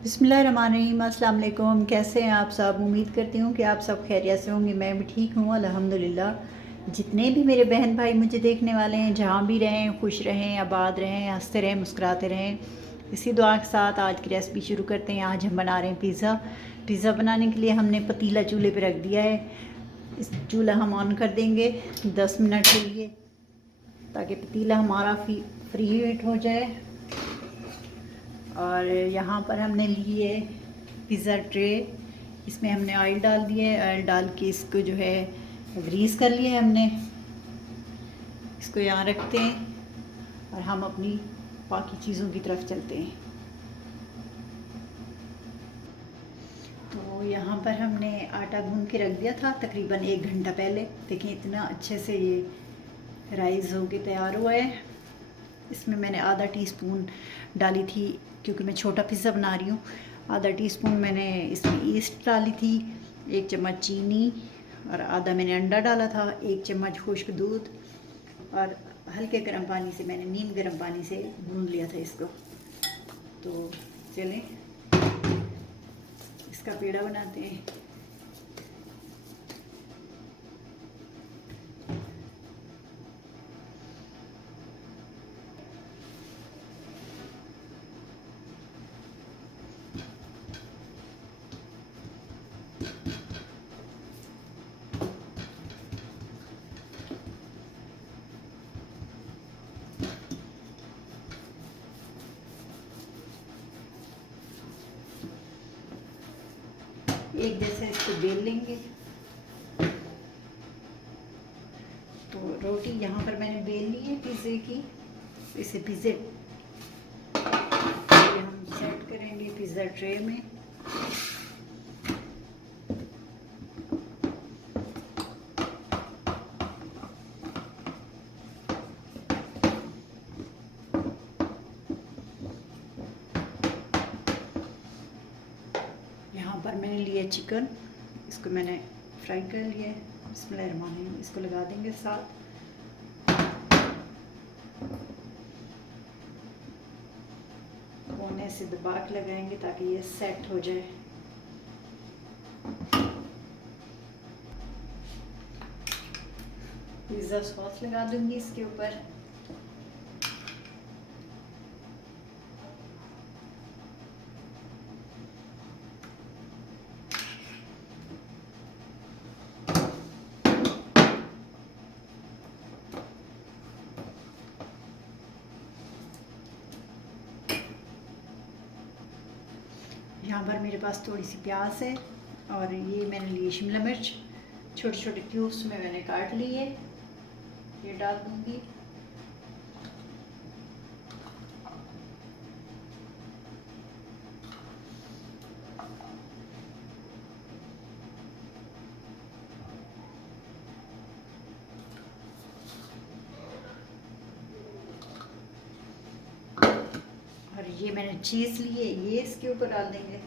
बिस्मिल्लाहिर्रहमानिर्रहीम। अस्सलाम वालेकुम। कैसे हैं आप सब? उम्मीद करती हूँ कि आप सब खैरियत से होंगे। मैं भी ठीक हूँ अल्हम्दुलिल्लाह। जितने भी मेरे बहन भाई मुझे देखने वाले हैं, जहाँ भी रहें, खुश रहें, आबाद रहें, हंसते रहें, मुस्कुराते रहें। इसी दुआ के साथ आज की रेसिपी शुरू करते हैं। आज हम बना रहे हैं पिज़्ज़ा। पिज़्ज़ा बनाने के लिए हमने पतीला चूल्हे पे रख दिया है। इस चूल्हा हम ऑन कर देंगे 10 मिनट के लिए, ताकि पतीला हमारा फ्री हीट हो जाए। और यहाँ पर हमने लिए पिज़्ज़ा ट्रे, इसमें हमने ऑयल डाल दिया है। ऑयल डाल के इसको जो है ग्रीस कर लिया है हमने। इसको यहाँ रखते हैं और हम अपनी बाकी चीज़ों की तरफ चलते हैं। तो यहाँ पर हमने आटा गूंद के रख दिया था तकरीबन 1 घंटा पहले। देखें इतना अच्छे से ये राइस हो के तैयार हुआ है। इसमें मैंने आधा टीस्पून डाली थी, क्योंकि मैं छोटा पिज़्ज़ा बना रही हूँ। आधा टीस्पून मैंने इसमें ईस्ट डाली थी, 1 चम्मच चीनी और आधा मैंने अंडा डाला था, 1 चम्मच खुश्क दूध और हल्के गर्म पानी से, मैंने नीम गर्म पानी से गूंद लिया था इसको। तो चलें इसका पेड़ा बनाते हैं। एक जैसे इसको बेल लेंगे। तो रोटी यहाँ पर मैंने बेल ली है पिज़्ज़े की। इसे पिज़्ज़े हम सेट करेंगे पिज़्ज़ा ट्रे में। यहाँ पर मैंने लिया चिकन, इसको मैंने फ्राई कर लिया है। बिस्मिल्लाहिर्रहमानिर्रहीम। इसको लगा देंगे साथ। कोने से दबा के लगाएंगे ताकि ये सेट हो जाए। पिज़्ज़ा सॉस लगा दूंगी इसके ऊपर। यहाँ पर मेरे पास थोड़ी सी प्याज है और ये मैंने लिए शिमला मिर्च, छोटे छोटे क्यूब्स में मैंने काट लिए। ये डाल दूंगी। और ये मैंने चीज़ ली है, ये इसके ऊपर डाल देंगे।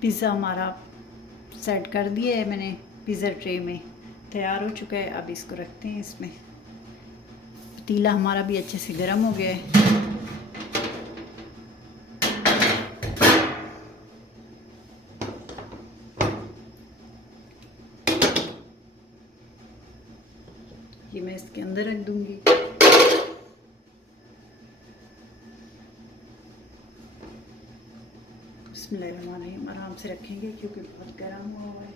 पिज़्ज़ा हमारा सेट कर दिया है मैंने पिज़्ज़ा ट्रे में, तैयार हो चुका है। अब इसको रखते हैं इसमें। पतीला हमारा भी अच्छे से गर्म हो गया है। ये मैं इसके अंदर रख दूंगी। बिस्मिल्लाहिर्रहमानिर्रहीम। आराम से रखेंगे क्योंकि बहुत गर्म हुआ है।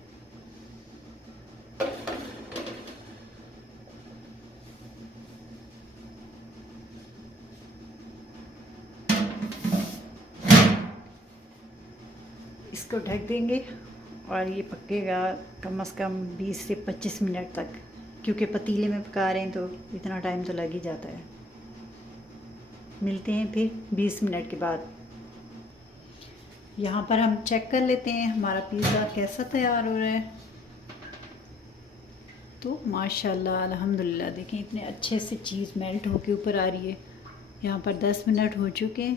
इसको ढक देंगे और ये पकेगा कम से कम 20 से 25 मिनट तक, क्योंकि पतीले में पका रहे हैं तो इतना टाइम तो लग ही जाता है। मिलते हैं फिर 20 मिनट के बाद। यहाँ पर हम चेक कर लेते हैं हमारा पिज़्ज़ा कैसा तैयार हो रहा है। तो माशाल्लाह अल्हम्दुलिल्लाह, देखें इतने अच्छे से चीज़ मेल्ट होके ऊपर आ रही है। यहाँ पर 10 मिनट हो चुके हैं।